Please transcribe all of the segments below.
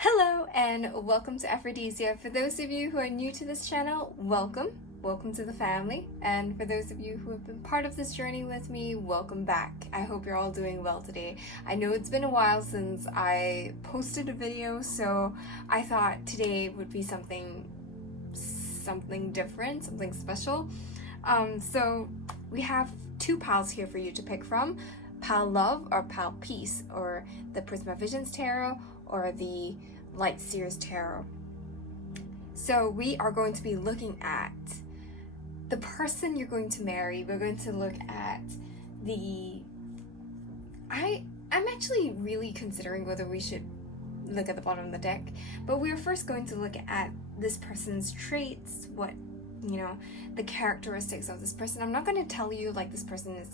Hello and welcome to Aphrodisia. For those of you who are new to this channel, welcome. Welcome to the family. And for those of you who have been part of this journey with me, welcome back. I hope you're all doing well today. I know it's been a while since I posted a video, so I thought today would be something different, something special. So we have two piles here for you to pick from. Pile Love or Pile Peace, or the Prisma Visions Tarot, or the Light Seers Tarot. So we are going to be looking at the person you're going to marry. We're going to look at I'm actually really considering whether we should look at the bottom of the deck, but we're first going to look at this person's traits, the characteristics of this person. I'm not going to tell you like this person is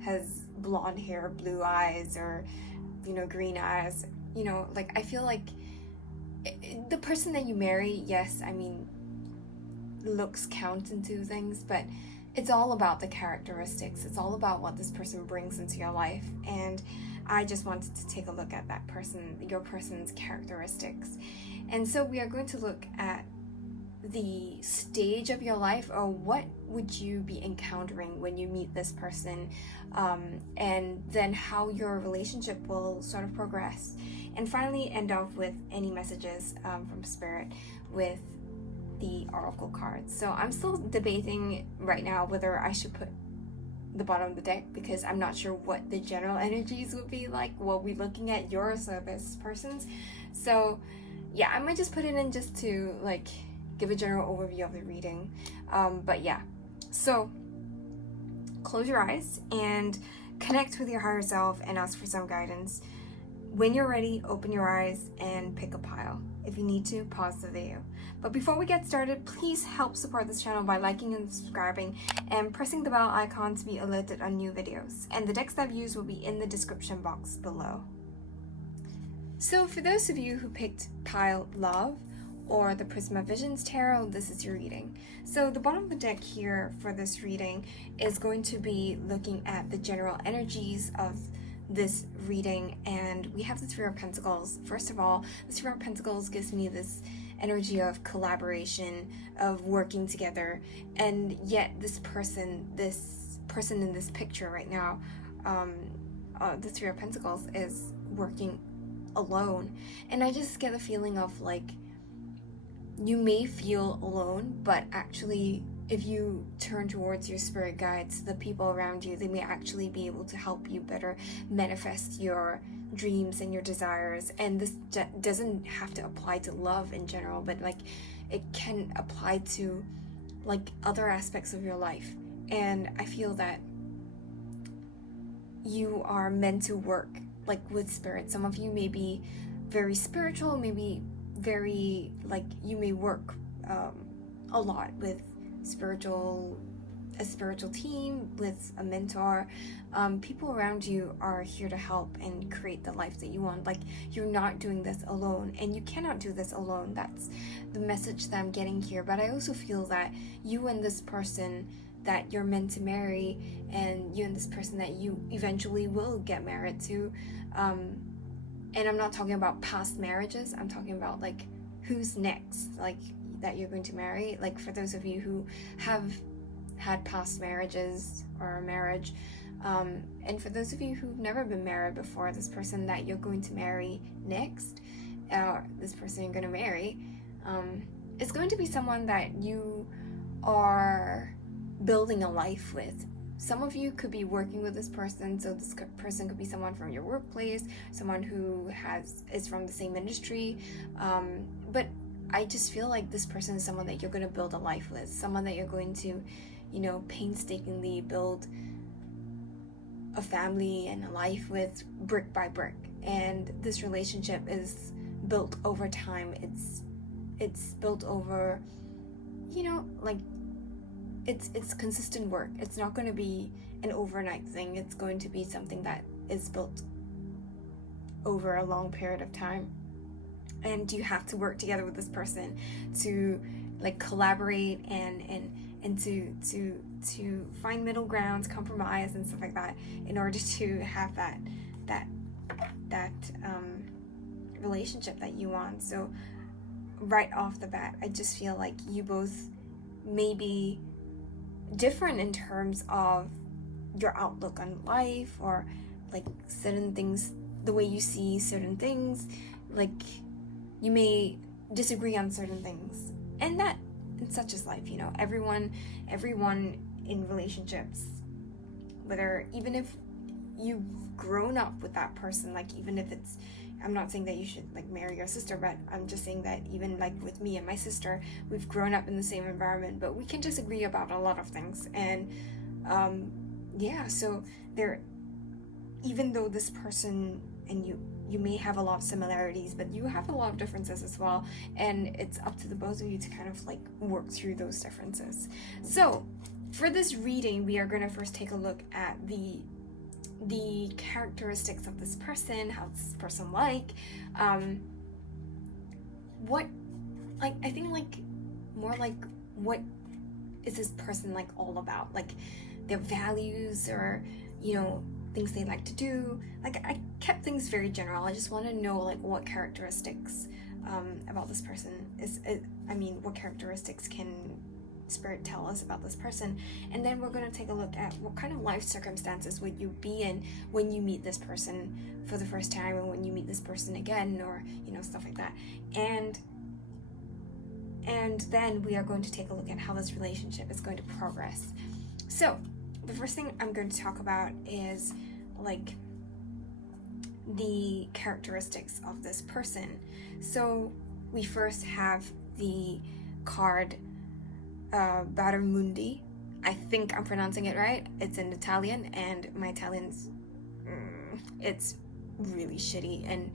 has blonde hair, blue eyes, or green eyes. I feel like the person that you marry, yes, looks count into things, but it's all about the characteristics. It's all about what this person brings into your life. And I just wanted to take a look at that person, your person's characteristics. And so we are going to look at the stage of your life, or what would you be encountering when you meet this person, and then how your relationship will sort of progress, and finally end off with any messages from Spirit with the Oracle cards. So I'm still debating right now whether I should put the bottom of the deck, because I'm not sure what the general energies would be like while we're looking at yours or this person's. So yeah, I might just put it in just to give a general overview of the reading. But yeah, so close your eyes and connect with your higher self and ask for some guidance. When you're ready, open your eyes and pick a pile. If you need to, pause the video. But before we get started, please help support this channel by liking and subscribing and pressing the bell icon to be alerted on new videos. And the decks I've used will be in the description box below. So for those of you who picked Pile Love or the Prisma Visions Tarot, this is your reading. So the bottom of the deck here for this reading is going to be looking at the general energies of this reading, and we have the Three of Pentacles. First of all, the Three of Pentacles gives me this energy of collaboration, of working together, and yet this person in this picture right now, the Three of Pentacles, is working alone. And I just get a feeling of you may feel alone, but actually if you turn towards your spirit guides, the people around you, they may actually be able to help you better manifest your dreams and your desires. And this doesn't have to apply to love in general, but it can apply to other aspects of your life. And I feel that you are meant to work with spirit. Some of you may be very spiritual, maybe very you may work a lot with a spiritual team, with a mentor. People around you are here to help and create the life that you want. You're not doing this alone, and you cannot do this alone. That's the message that I'm getting here. But I also feel that you and this person that you're meant to marry, and you and this person that you eventually will get married to, and I'm not talking about past marriages, I'm talking about who's next, that you're going to marry. For those of you who have had past marriages or a marriage, and for those of you who've never been married before, this person that you're going to marry next, this person you're going to marry, is going to be someone that you are building a life with. Some of you could be working with this person, so this person could be someone from your workplace, someone who is from the same industry, but I just feel like this person is someone that you're going to build a life with, someone that you're going to, painstakingly build a family and a life with, brick by brick. And this relationship is built over time. It's built over, it's consistent work. It's not going to be an overnight thing. It's going to be something that is built over a long period of time. And you have to work together with this person to collaborate and to find middle grounds, compromise and stuff like that, in order to have that relationship that you want. So right off the bat, I just feel like you both may be different in terms of your outlook on life, or like certain things, the way you see certain things. Like you may disagree on certain things, and that, and such is life, you know. Everyone in relationships, whether, even if you've grown up with that person, like even if it's, I'm not saying that you should like marry your sister, but I'm just saying that even like with me and my sister, we've grown up in the same environment, but we can disagree about a lot of things. And yeah, so there, even though this person and you may have a lot of similarities, but you have a lot of differences as well, and it's up to the both of you to kind of like work through those differences. So for this reading, we are going to first take a look at the characteristics of this person, how this person what, like, I think like more like what is this person like all about, like their values, or you know, things they like to do. Like I kept things very general. I just want to know like what characteristics about this person what characteristics can Spirit tell us about this person. And then we're going to take a look at what kind of life circumstances would you be in when you meet this person for the first time, and when you meet this person again, or you know, stuff like that. And then we are going to take a look at how this relationship is going to progress. So the first thing I'm going to talk about is like the characteristics of this person. So we first have the card Barramundi. I think I'm pronouncing it right. It's in Italian, and my Italian's it's really shitty. And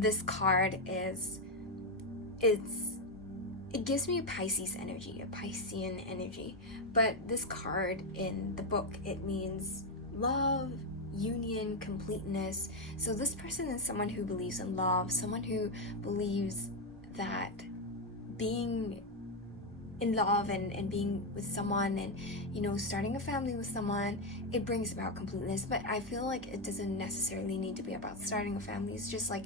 this card is, it gives me a Pisces energy, a Piscean energy. But this card in the book, it means love, union, completeness. So this person is someone who believes in love, someone who believes that being in love and being with someone, and you know, starting a family with someone, it brings about completeness. But I feel like it doesn't necessarily need to be about starting a family. It's just like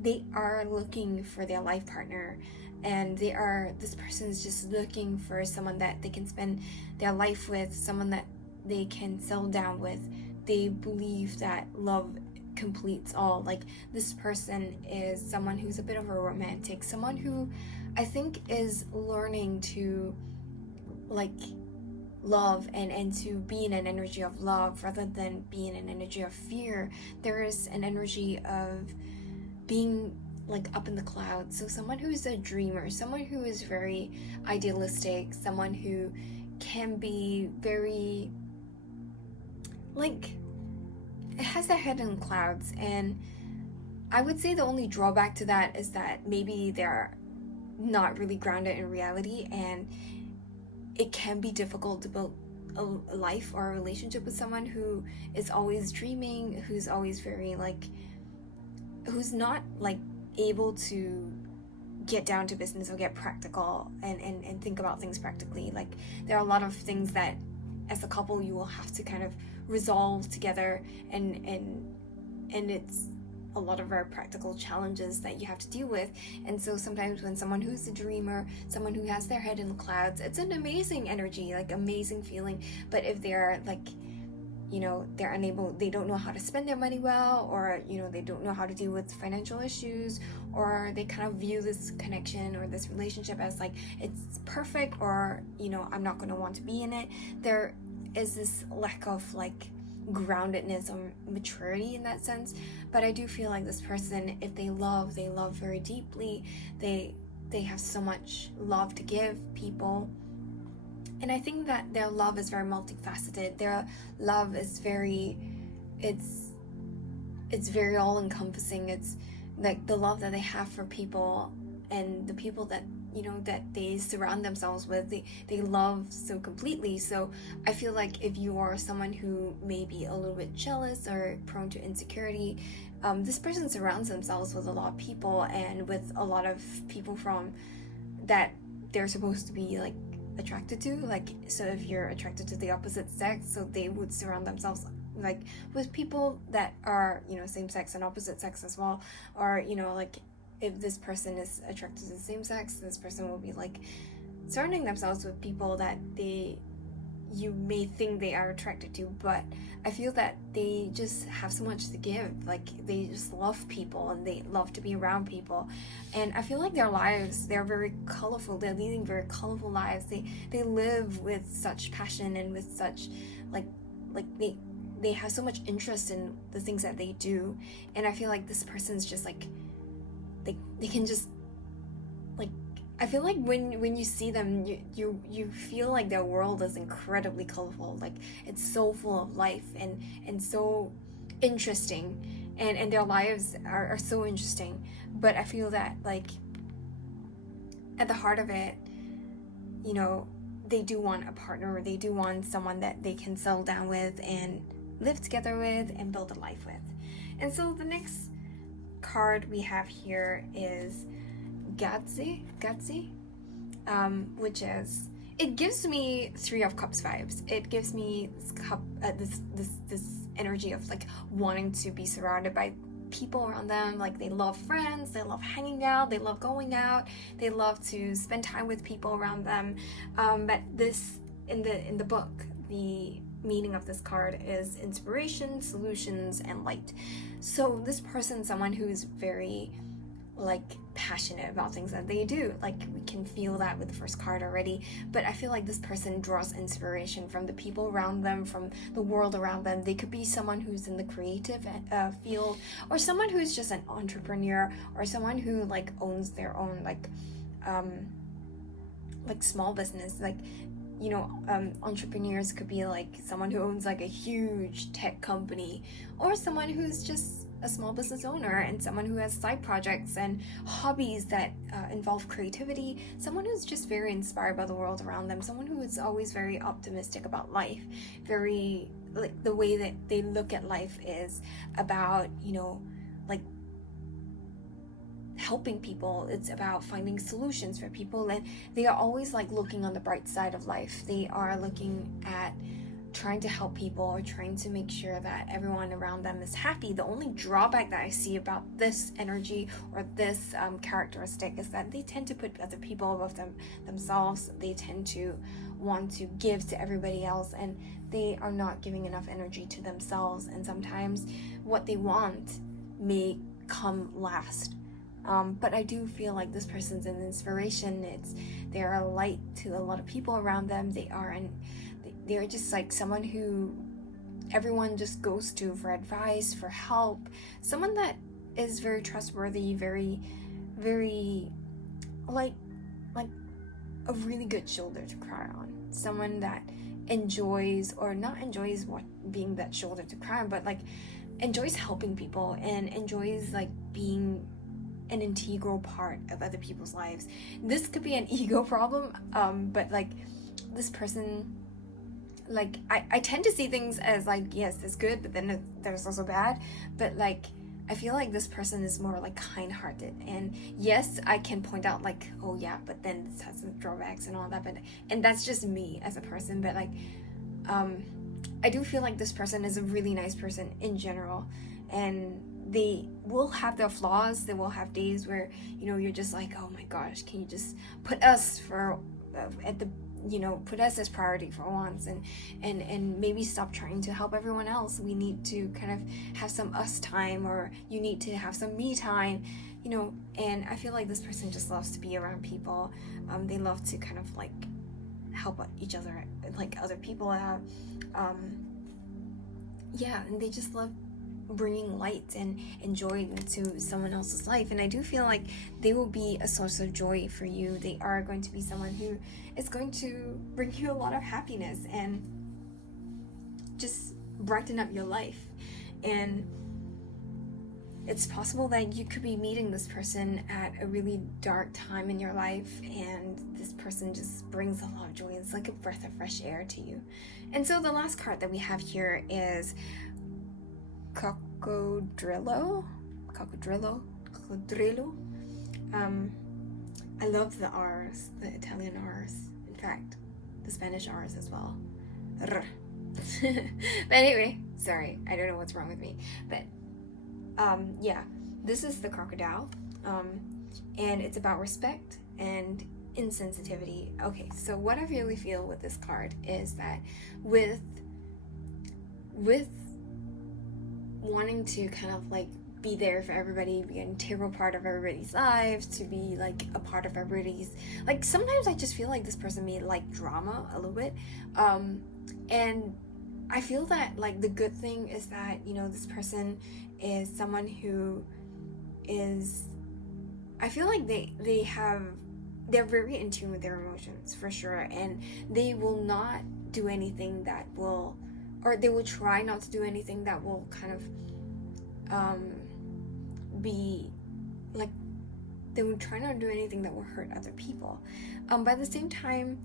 they are looking for their life partner, and this person is just looking for someone that they can spend their life with, someone that they can settle down with. They believe that love completes all. Like this person is someone who's a bit of a romantic, someone who I think is learning to like love and to be in an energy of love rather than be in an energy of fear. There is an energy of being like up in the clouds. So someone who's a dreamer, someone who is very idealistic, someone who can be very like, it has their head in clouds. And I would say the only drawback to that is that maybe they're not really grounded in reality, and it can be difficult to build a life or a relationship with someone who is always dreaming, who's always very like, who's not like able to get down to business or get practical and think about things practically. Like there are a lot of things that as a couple you will have to kind of resolve together, and it's a lot of very practical challenges that you have to deal with. And so sometimes when someone who's a dreamer, someone who has their head in the clouds, it's an amazing energy, like amazing feeling. But if they're like, you know, they're unable, they don't know how to spend their money well, or you know, they don't know how to deal with financial issues, or they kind of view this connection or this relationship as like it's perfect, or you know, I'm not going to want to be in it. There is this lack of like groundedness or maturity in that sense. But I do feel like this person, if they love very deeply. They have so much love to give people, and I think that their love is very multifaceted. Their love is very, it's very all-encompassing. It's like the love that they have for people, and the people that, you know, that they surround themselves with, they love so completely. So I feel like if you are someone who may be a little bit jealous or prone to insecurity, this person surrounds themselves with a lot of people, and with a lot of people from that they're supposed to be like attracted to. Like, so if you're attracted to the opposite sex, so they would surround themselves like with people that are, you know, same sex and opposite sex as well, or, you know, like if this person is attracted to the same sex, this person will be like surrounding themselves with people that you may think they are attracted to, but I feel that they just have so much to give. Like they just love people and they love to be around people, and I feel like their lives, they're very colorful. They're leading very colorful lives. They live with such passion and with such like they have so much interest in the things that they do, and I feel like this person's just like they can just like, I feel like when you see them, you feel like their world is incredibly colorful. Like it's so full of life and so interesting, and their lives are so interesting. But I feel that like at the heart of it, you know, they do want a partner, or they do want someone that they can settle down with and live together with and build a life with. And so the next card we have here is Gatsy, which is, it gives me Three of Cups vibes. It gives me this energy of like wanting to be surrounded by people around them. Like they love friends, they love hanging out, they love going out, they love to spend time with people around them. But this in the book, the meaning of this card is inspiration, solutions, and light. So this person, someone who is very like passionate about things that they do. Like we can feel that with the first card already, but I feel like this person draws inspiration from the people around them, from the world around them. They could be someone who's in the creative field, or someone who's just an entrepreneur, or someone who like owns their own like small business. Like, you know, entrepreneurs could be like someone who owns like a huge tech company, or someone who's just a small business owner, and someone who has side projects and hobbies that involve creativity, someone who's just very inspired by the world around them, someone who is always very optimistic about life, very like the way that they look at life is about, you know, like helping people. It's about finding solutions for people, and they are always like looking on the bright side of life. They are looking at trying to help people, or trying to make sure that everyone around them is happy. The only drawback that I see about this energy or this characteristic is that they tend to put other people above themselves. They tend to want to give to everybody else, and they are not giving enough energy to themselves, and sometimes what they want may come last. But I do feel like this person's an inspiration. They are a light to a lot of people around them. They're just like someone who everyone just goes to for advice, for help. Someone that is very trustworthy, very, very like a really good shoulder to cry on. Someone that enjoys, or not enjoys being that shoulder to cry on, but like enjoys helping people and enjoys like being an integral part of other people's lives. This could be an ego problem, but like this person, like I tend to see things as like, yes, it's good, but then there's also bad. But like I feel like this person is more like kind-hearted, and yes, I can point out like, oh yeah, but then this has some drawbacks and all that, and that's just me as a person. But like I do feel like this person is a really nice person in general, and they will have their flaws. They will have days where, you know, you're just like, oh my gosh, can you just put us put us as priority for once, and maybe stop trying to help everyone else. We need to kind of have some us time, or you need to have some me time, you know. And I feel like this person just loves to be around people. They love to kind of like help each other, like other people out. And they just love bringing light and joy into someone else's life. And I do feel like they will be a source of joy for you. They are going to be someone who is going to bring you a lot of happiness and just brighten up your life. And it's possible that you could be meeting this person at a really dark time in your life, and this person just brings a lot of joy. It's like a breath of fresh air to you. And so the last card that we have here is Cocodrillo. I love the R's, the Italian R's. In fact, the Spanish R's as well. But anyway, Sorry, I don't know what's wrong with me. But yeah, this is the crocodile. And it's about respect and insensitivity. Okay, so what I really feel with this card is that with wanting to kind of like be there for everybody, be an integral part of everybody's lives, to be like a part of everybody's, like sometimes I just feel like this person may like drama a little bit, and I feel that like the good thing is that, you know, this person is someone who is, I feel like they're very in tune with their emotions for sure, and they will not do anything that will, or they will try not to do anything that will kind of be like, they will try not to do anything that will hurt other people, but at the same time,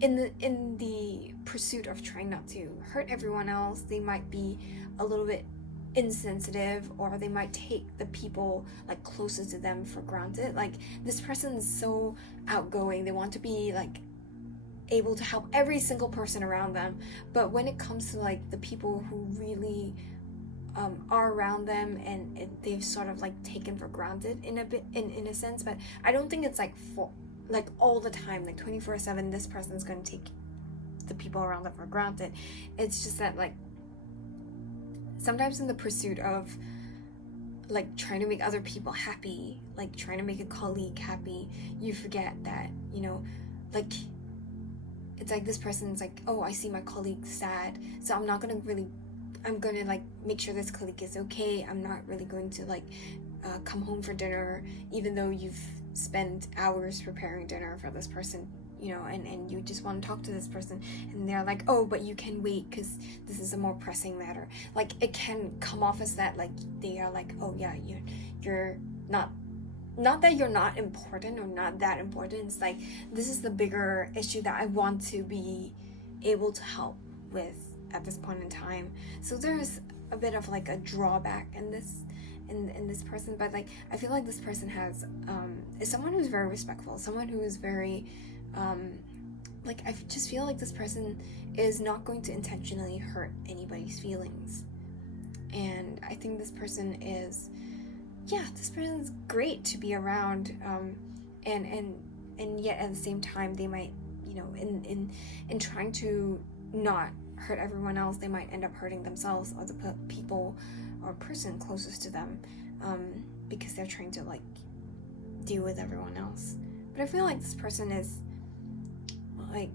in the pursuit of trying not to hurt everyone else, they might be a little bit insensitive, or they might take the people like closest to them for granted. Like this person is so outgoing, they want to be like able to help every single person around them, but when it comes to like the people who really are around them, and they've sort of like taken for granted in a sense. But I don't think it's like for like all the time, like 24/7 this person's going to take the people around them for granted. It's just that like sometimes in the pursuit of like trying to make other people happy, like trying to make a colleague happy, you forget that, you know, like it's like this person's like, oh, I see my colleague sad, so I'm gonna like make sure this colleague is okay. I'm not really going to like come home for dinner, even though you've spent hours preparing dinner for this person, you know, and you just want to talk to this person, and they're like, oh, but you can wait because this is a more pressing matter. Like it can come off as that, like they are like, oh yeah, you're not that you're not important or not that important. It's like, this is the bigger issue that I want to be able to help with at this point in time. So there's a bit of like a drawback in this person, but like I feel like this person has is someone who's very respectful, someone who is very like I just feel like this person is not going to intentionally hurt anybody's feelings. And I think this person is, yeah, this person is great to be around, and yet at the same time they might, you know, in trying to not hurt everyone else, they might end up hurting themselves or the people or person closest to them, because they're trying to like deal with everyone else. But I feel like this person is like,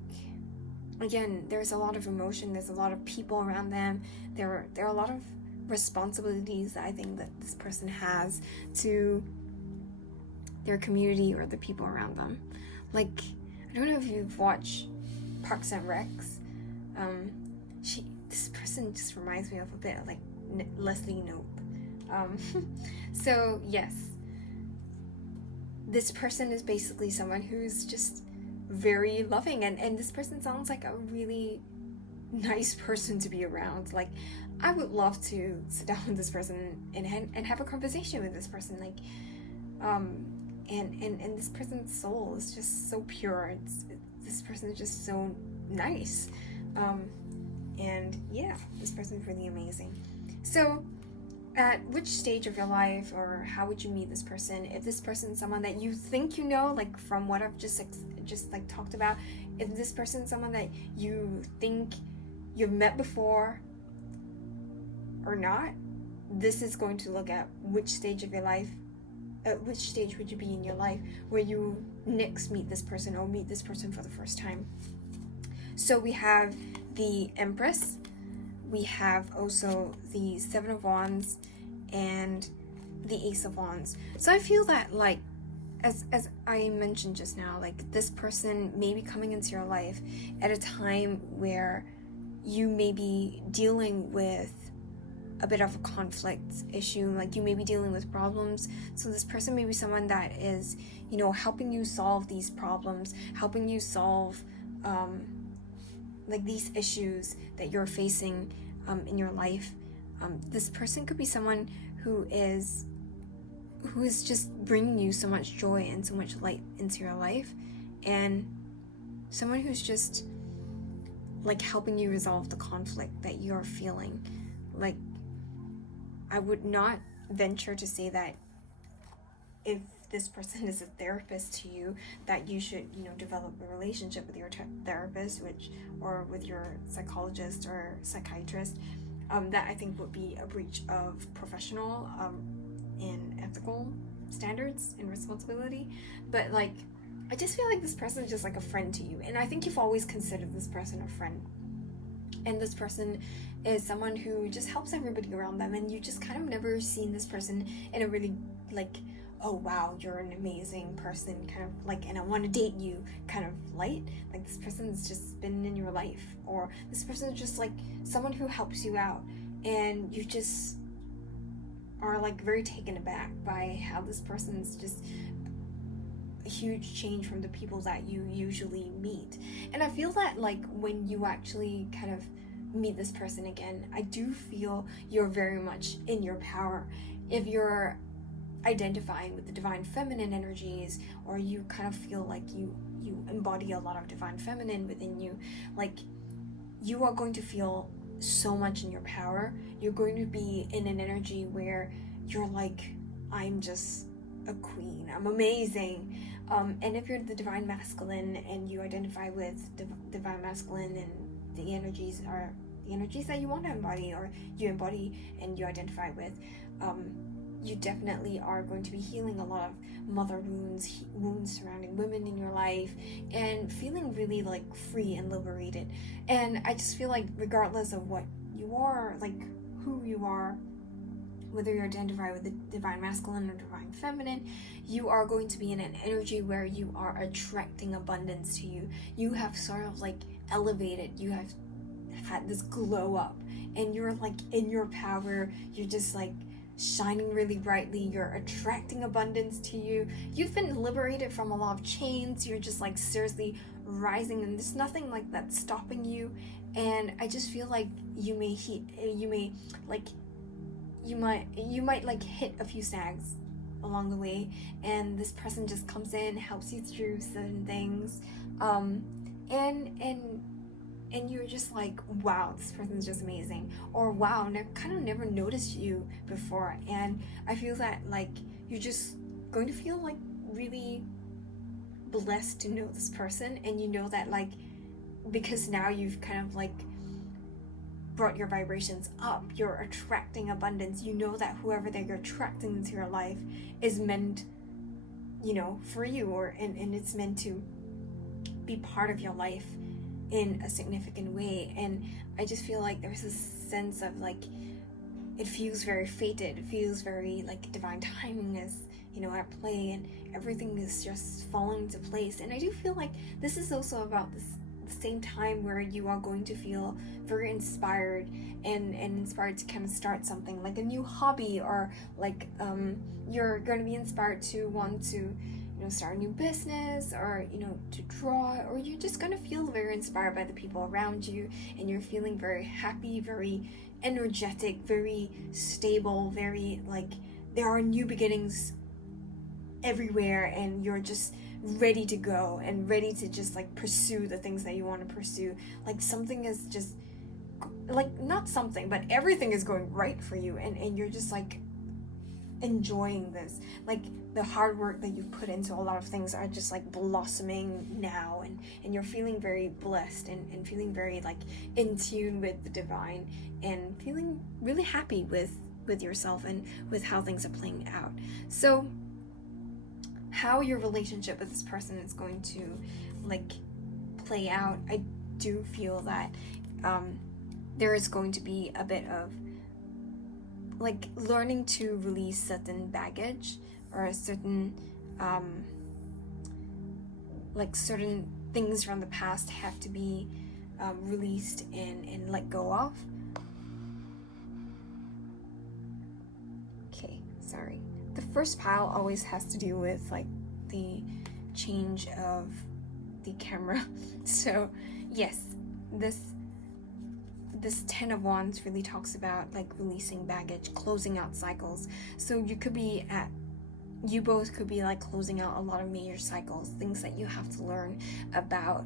again, there's a lot of emotion, there's a lot of people around them, there are a lot of responsibilities that I think that this person has to their community or the people around them. Like, I don't know if you've watched Parks and Recs. This person just reminds me of a bit of like Leslie Knope. So yes, this person is basically someone who's just very loving, and this person sounds like a really nice person to be around. Like I would love to sit down with this person and have a conversation with this person, like and this person's soul is just so pure. This person is just so nice, and yeah, this person's really amazing. So at which stage of your life, or how would you meet this person? If this person's someone that you think you know, like from what I've just like talked about, if this person's someone that you think you've met before or not, this is going to look at which stage of your life, at which stage would you be in your life where you next meet this person or meet this person for the first time. So we have the Empress, we have also the Seven of Wands and the Ace of Wands. So I feel that, like, as I mentioned just now, like this person may be coming into your life at a time where you may be dealing with a bit of a conflict issue, like you may be dealing with problems. So this person may be someone that is, you know, helping you solve these problems, helping you solve like these issues that you're facing in your life. This person could be someone who is just bringing you so much joy and so much light into your life, and someone who's just like helping you resolve the conflict that you're feeling. like, I would not venture to say that if this person is a therapist to you, that you should, develop a relationship with your therapist, or with your psychologist or psychiatrist. That I think would be a breach of professional and ethical standards and responsibility. But like, I just feel like this person is just like a friend to you, and I think you've always considered this person a friend. And this person is someone who just helps everybody around them, and you just kind of never seen this person in a really like, oh wow, you're an amazing person, kind of like, and I want to date you kind of light. Like, this person's just been in your life, or this person is just like someone who helps you out, and you just are like very taken aback by how this person's just a huge change from the people that you usually meet. And I feel that like when you actually kind of meet this person again, I do feel you're very much in your power. If you're identifying with the divine feminine energies, or you kind of feel like you embody a lot of divine feminine within you, like, you are going to feel so much in your power. You're going to be in an energy where you're like, I'm just a queen, I'm amazing. And if you're the divine masculine and you identify with divine masculine, and the energies are the energies that you want to embody, or you embody and you identify with, you definitely are going to be healing a lot of mother wounds surrounding women in your life, and feeling really like free and liberated. And I just feel like regardless of what you are, like who you are, whether you identify with the divine masculine or divine feminine, you are going to be in an energy where you are attracting abundance to you. You have sort of like elevated, you have had this glow up, and you're like in your power. You're just like shining really brightly. You're attracting abundance to you. You've been liberated from a lot of chains. You're just like seriously rising, and there's nothing like that stopping you. And I just feel like you might like hit a few snags along the way, and this person just comes in, helps you through certain things, and you're just like, wow, this person's just amazing, or wow, kind of never noticed you before. And I feel that like you're just going to feel like really blessed to know this person, and you know that like, because now you've kind of like brought your vibrations up, you're attracting abundance. You know that whoever that you're attracting into your life is meant, for you, and it's meant to be part of your life in a significant way. And I just feel like there's this sense of like, it feels very fated, it feels very like divine timing is at play, and everything is just falling into place. And I do feel like this is also about the same time where you are going to feel very inspired and inspired to kind of start something like a new hobby, or like you're going to be inspired to want to start a new business, or to draw, or you're just going to feel very inspired by the people around you, and you're feeling very happy, very energetic, very stable, very like there are new beginnings everywhere, and you're just ready to go and ready to just like pursue the things that you want to pursue. Like something is just like, not something, but everything is going right for you, and you're just like enjoying this. Like the hard work that you've put into a lot of things are just like blossoming now, and you're feeling very blessed, and feeling very like in tune with the divine, and feeling really happy with yourself and with how things are playing out. So how your relationship with this person is going to like play out, I do feel that there is going to be a bit of like learning to release certain baggage, or a certain like certain things from the past have to be released and let go of. Okay, sorry. The first pile always has to do with like the change of the camera. So yes, this 10 of Wands really talks about like releasing baggage, closing out cycles. So you both could be like closing out a lot of major cycles, things that you have to learn about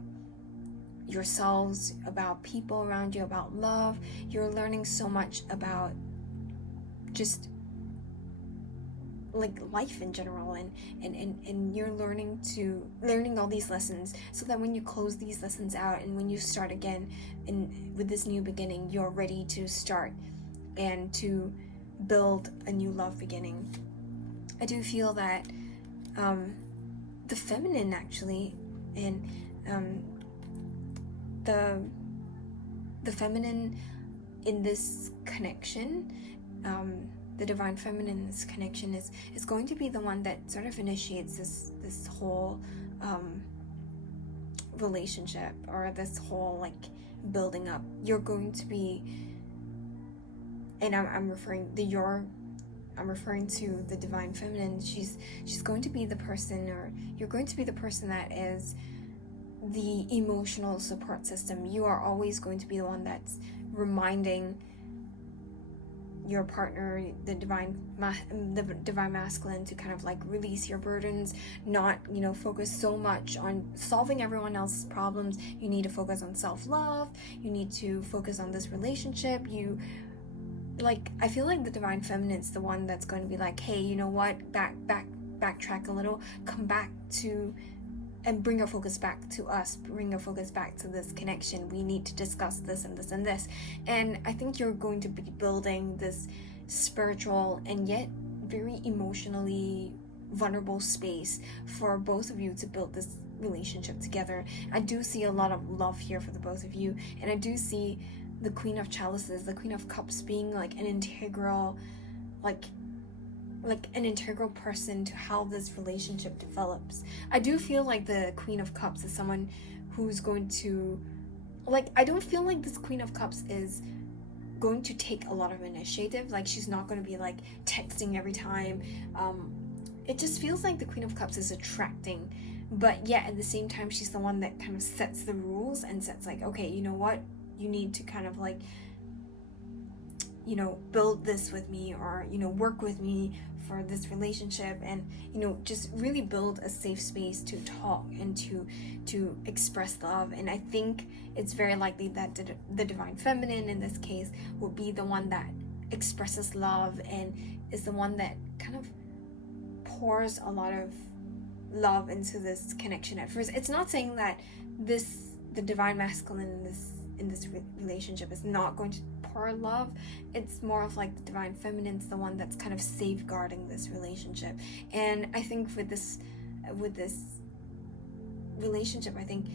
yourselves, about people around you, about love. You're learning so much about just like life in general, and you're learning all these lessons, so that when you close these lessons out and when you start again with this new beginning, you're ready to start and to build a new love beginning. I do feel that the feminine actually, and the feminine in this connection, the divine feminine in this connection is going to be the one that sort of initiates this whole relationship, or this whole like building up. You're going to be, and I'm referring to the divine feminine. She's going to be the person, or you're going to be the person that is the emotional support system. You are always going to be the one that's reminding your partner, the divine masculine, to kind of like release your burdens, not, you know, focus so much on solving everyone else's problems. You need to focus on self-love. You need to focus on this relationship. I feel like the divine feminine is the one that's going to be like, hey, you know what, backtrack a little, come back to, and bring your focus back to us, bring your focus back to this connection. We need to discuss this and this and this. And I think you're going to be building this spiritual and yet very emotionally vulnerable space for both of you to build this relationship together. I do see a lot of love here for the both of you, and I do see the Queen of Chalices, the Queen of Cups, being like an integral, like an integral person to how this relationship develops. I do feel like the Queen of Cups is someone who's going to, like, I don't feel like this Queen of Cups is going to take a lot of initiative. Like, she's not going to be like texting every time. It just feels like the Queen of Cups is attracting, but yet at the same time she's the one that kind of sets the rules and sets like, okay, you know what, you need to kind of like, you know, build this with me, or, you know, work with me for this relationship, and, you know, just really build a safe space to talk and to express love. And I think it's very likely that the divine feminine in this case will be the one that expresses love and is the one that kind of pours a lot of love into this connection at first. It's not saying that the divine masculine in this relationship is not going to pour love. It's more of like the divine feminine's the one that's kind of safeguarding this relationship. And I think with this relationship, I think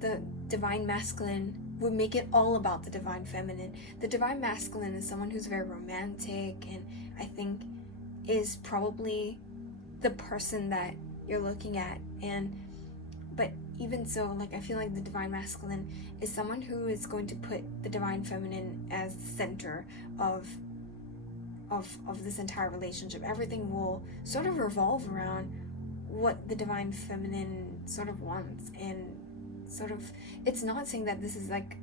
the divine masculine would make it all about the divine feminine. The divine masculine is someone who's very romantic, and I think is probably the person that you're looking at. But even so, like, I feel like the divine masculine is someone who is going to put the divine feminine as the center of this entire relationship. Everything will sort of revolve around what the divine feminine sort of wants, and sort of, it's not saying that this is like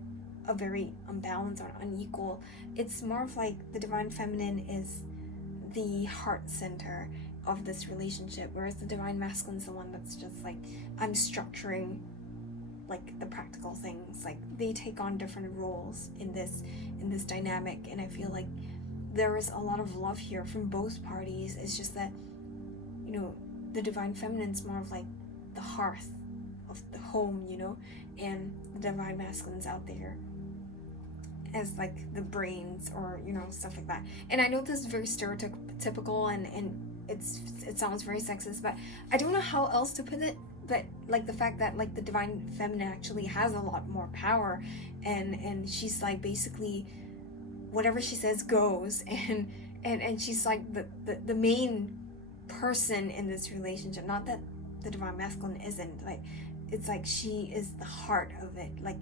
a very unbalanced or unequal. It's more of like the divine feminine is the heart center of this relationship, whereas the divine masculine is the one that's just like, I'm structuring like the practical things. Like, they take on different roles in this dynamic, and I feel like there is a lot of love here from both parties. It's just that, you know, the divine feminine's more of like the hearth of the home, you know, and the divine masculine's out there as like the brains, or, you know, stuff like that. And I know this is very stereotypical, and it sounds very sexist, but I don't know how else to put it, but like the fact that like the divine feminine actually has a lot more power, and she's like basically whatever she says goes, and she's like the main person in this relationship. Not that the divine masculine isn't, like, it's like she is the heart of it, like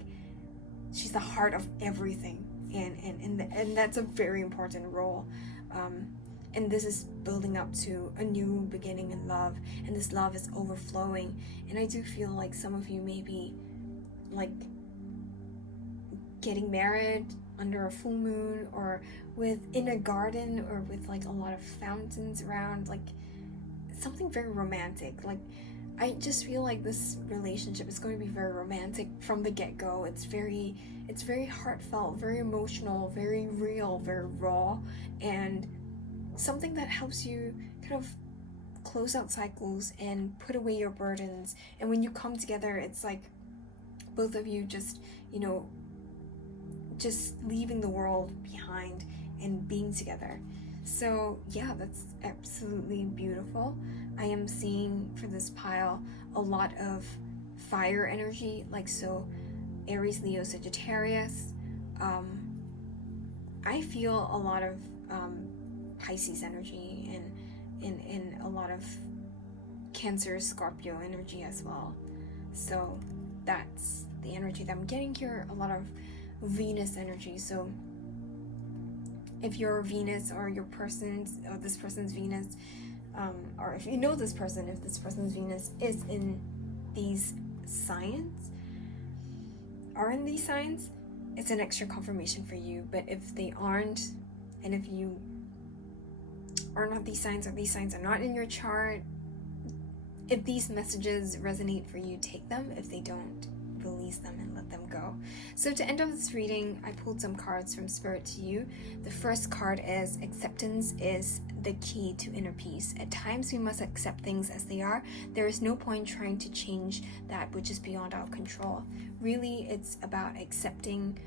she's the heart of everything, and that's a very important role. And this is building up to a new beginning in love, and this love is overflowing. And I do feel like some of you may be like getting married under a full moon, or in a garden, or with like a lot of fountains around, like something very romantic. Like, I just feel like this relationship is going to be very romantic from the get-go. It's very heartfelt, very emotional, very real, very raw, and something that helps you kind of close out cycles and put away your burdens. And when you come together, it's like both of you just, just leaving the world behind and being together. So yeah, that's absolutely beautiful. I am seeing for this pile a lot of fire energy, like so Aries, Leo, Sagittarius. I feel a lot of Pisces energy and a lot of Cancer, Scorpio energy as well. So that's the energy that I'm getting here. A lot of Venus energy. So if your Venus or your person's or this person's Venus, or if you know this person, if this person's Venus is in these signs, it's an extra confirmation for you. But if they aren't, and if you are not these signs, or these signs are not in your chart, if these messages resonate for you, take them. If they don't, release them and let them go. So to end off this reading, I pulled some cards from Spirit to you. The first card is acceptance is the key to inner peace. At times we must accept things as they are. There is no point trying to change that which is beyond our control. Really, it's about accepting.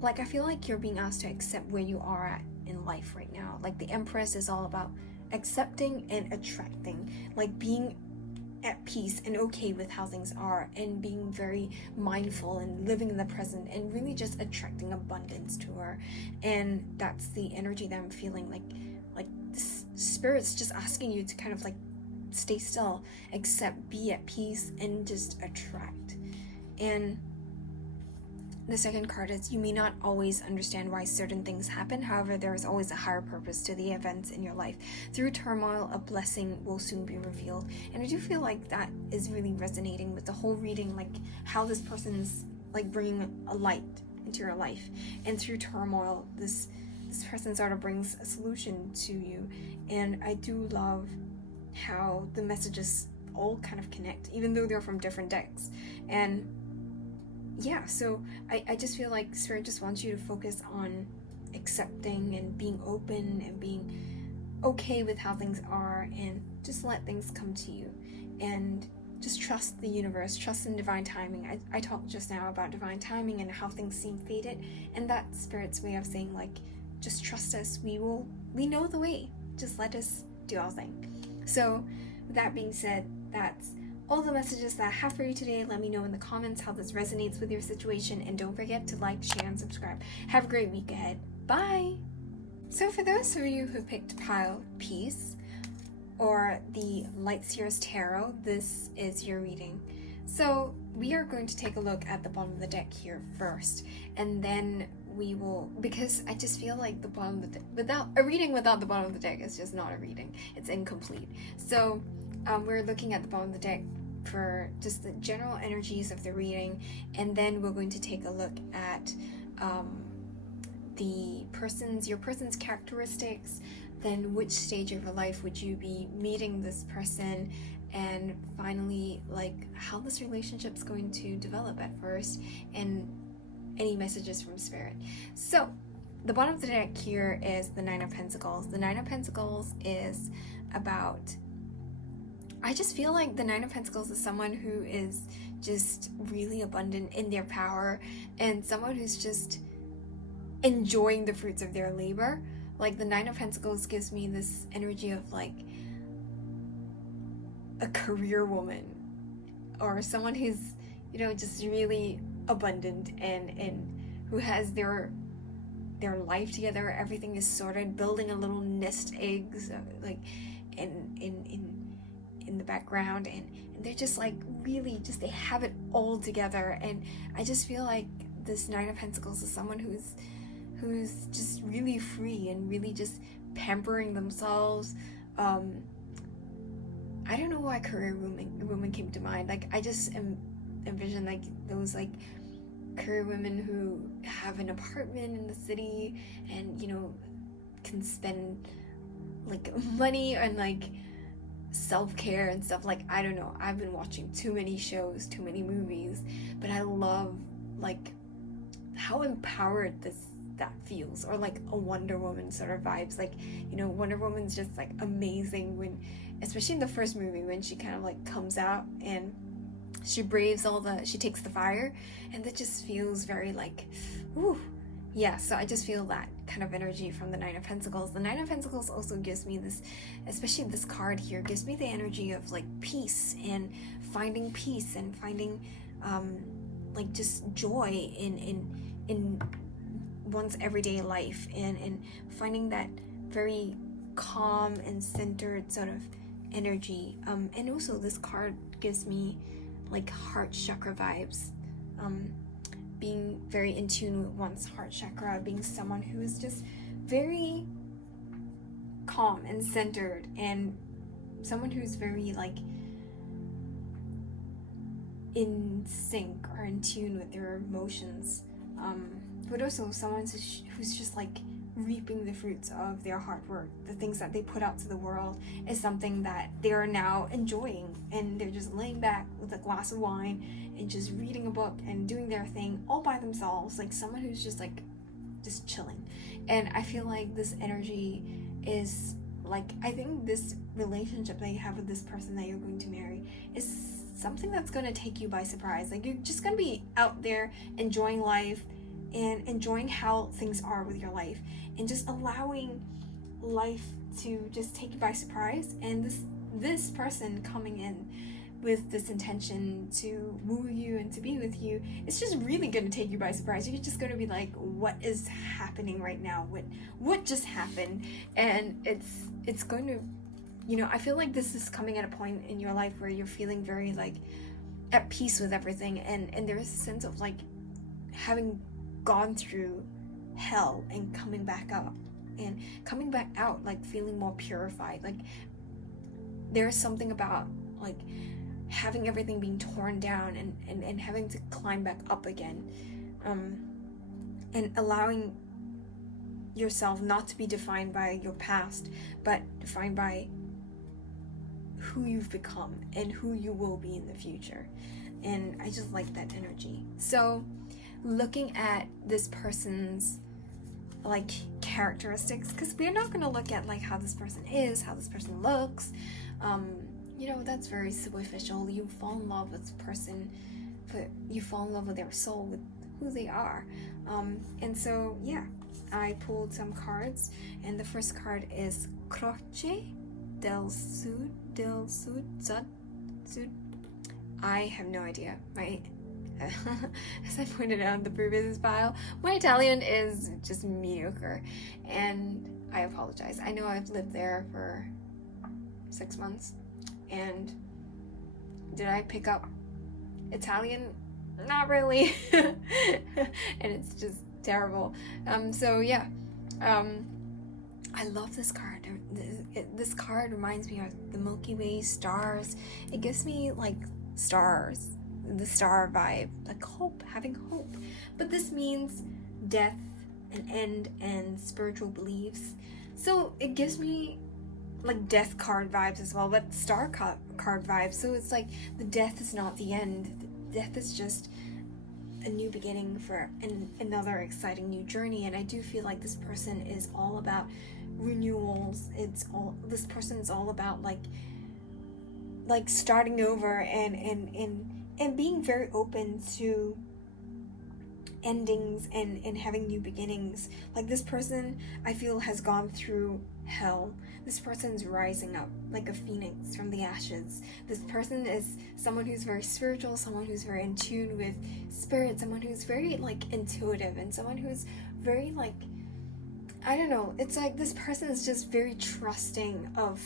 Like, I feel like you're being asked to accept where you are at in life right now. Like, the Empress is all about accepting and attracting, like being at peace and okay with how things are, and being very mindful and living in the present, and really just attracting abundance to her. And that's the energy that I'm feeling. Like this Spirit's just asking you to kind of like stay still, accept, be at peace, and just attract. And the second card is you may not always understand why certain things happen. However, there is always a higher purpose to the events in your life. Through turmoil, a blessing will soon be revealed. And I do feel like that is really resonating with the whole reading, like how this person's like bringing a light into your life. And through turmoil, this person sort of brings a solution to you. And I do love how the messages all kind of connect, even though they're from different decks. And yeah, so I just feel like Spirit just wants you to focus on accepting and being open and being okay with how things are, and just let things come to you, and just trust the universe, trust in divine timing. I talked just now about divine timing and how things seem fated, and that's Spirit's way of saying, like, just trust us. We know the way. Just let us do our thing. So with that being said, that's all the messages that I have for you today. Let me know in the comments how this resonates with your situation, and don't forget to like, share, and subscribe. Have a great week ahead. Bye! So for those of you who picked Pile Peace or the Light Seers Tarot, this is your reading. So we are going to take a look at the bottom of the deck here first, and then we will, because I just feel like the bottom of the deck, a reading without the bottom of the deck is just not a reading. It's incomplete. So we're looking at the bottom of the deck for just the general energies of the reading, and then we're going to take a look at your person's characteristics, then which stage of your life would you be meeting this person, and finally, like, how this relationship's going to develop at first, and any messages from Spirit. So the bottom of the deck here is the Nine of Pentacles. The Nine of Pentacles is about, I just feel like the Nine of Pentacles is someone who is just really abundant in their power, and someone who's just enjoying the fruits of their labor. Like, the Nine of Pentacles gives me this energy of like a career woman, or someone who's, just really abundant and who has their life together. Everything is sorted, building a little nest eggs, like in the background, and they're just like really just, they have it all together. And I just feel like this Nine of Pentacles is someone who's just really free and really just pampering themselves. I don't know why career woman came to mind. Like, I just envision like those like career women who have an apartment in the city and can spend like money on like self-care and stuff. Like, I don't know, I've been watching too many shows, too many movies, but I love like how empowered that feels, or like a Wonder Woman sort of vibes. Like, you know, Wonder Woman's just like amazing when, especially in the first movie, when she kind of like comes out and she she takes the fire, and that just feels very like, ooh, yeah. So I just feel that kind of energy from the Nine of Pentacles. The Nine of Pentacles also gives me this, especially this card here, gives me the energy of like peace and finding peace and finding like just joy in one's everyday life, and finding that very calm and centered sort of energy. And also this card gives me like heart chakra vibes, being very in tune with one's heart chakra, being someone who is just very calm and centered, and someone who's very like in sync or in tune with their emotions, but also someone who's just like reaping the fruits of their hard work. The things that they put out to the world is something that they are now enjoying, and they're just laying back with a glass of wine and just reading a book and doing their thing all by themselves, like someone who's just like just chilling. And I feel like this energy is like, I think this relationship that you have with this person that you're going to marry is something that's going to take you by surprise. Like, you're just going to be out there enjoying life and enjoying how things are with your life, and just allowing life to just take you by surprise. And this person coming in with this intention to woo you and to be with you, it's just really going to take you by surprise. You're just going to be like, what is happening right now? What just happened? And it's going to, you know, I feel like this is coming at a point in your life where you're feeling very like at peace with everything, and there's a sense of like having gone through hell and coming back up and coming back out, like feeling more purified. Like, there's something about like having everything being torn down and having to climb back up again, and allowing yourself not to be defined by your past, but defined by who you've become and who you will be in the future. And I just like that energy. So looking at this person's like characteristics, because we're not going to look at like how this person is, how this person looks, you know, that's very superficial. You fall in love with this person, but you fall in love with their soul, with who they are. And so yeah, I pulled some cards, and the first card is Croce del Sud. I have no idea. As I pointed out in the previous file, my Italian is just mediocre, and I apologize. I know I've lived there for 6 months, and did I pick up Italian? Not really. And it's just terrible. So yeah, I love this card. This card reminds me of the Milky Way, stars. It gives me like stars, the star vibe, like hope, having hope. But this means death, an end, and spiritual beliefs. So it gives me like death card vibes as well, but star card vibes. So it's like the death is not the end. Death is just a new beginning for another exciting new journey. And I do feel like this person is all about renewals. This person is all about like starting over and being very open to endings and having new beginnings. Like, this person, I feel, has gone through hell. This person's rising up like a phoenix from the ashes. This person is someone who's very spiritual, someone who's very in tune with spirit, someone who's very like intuitive, and someone who's very like, I don't know, it's like this person is just very trusting of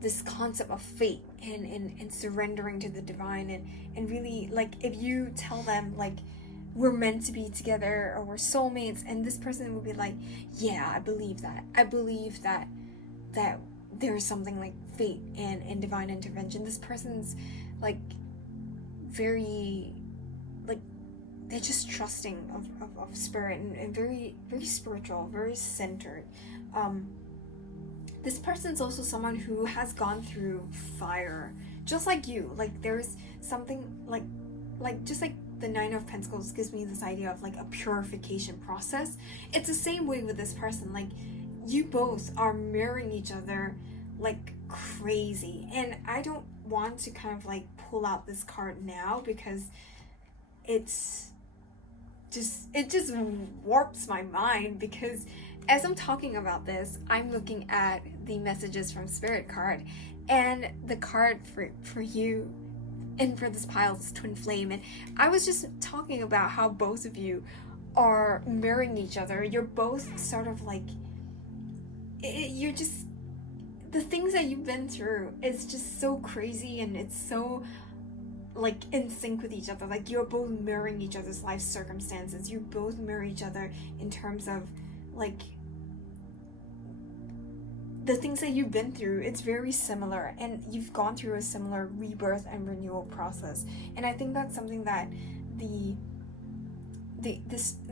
this concept of fate and surrendering to the divine, and really, like, if you tell them like we're meant to be together or we're soulmates, and this person will be like, yeah, I believe that there's something like fate and divine intervention. This person's like very, like, they're just trusting of spirit and very, very spiritual, very centered. this person's also someone who has gone through fire, just like you. Like there's something like just like the Nine of Pentacles gives me this idea of like a purification process. It's the same way with this person. Like you both are mirroring each other like crazy, and I don't want to kind of like pull out this card now because it just warps my mind, because as I'm talking about this, I'm looking at the messages from Spirit card, and the card for you and for this pile is Twin Flame. And I was just talking about how both of you are mirroring each other. You're both sort of like, you're just, the things that you've been through is just so crazy, and it's so like in sync with each other. Like you're both mirroring each other's life circumstances. You both mirror each other in terms of like the things that you've been through. It's very similar, and you've gone through a similar rebirth and renewal process. And I think that's something that the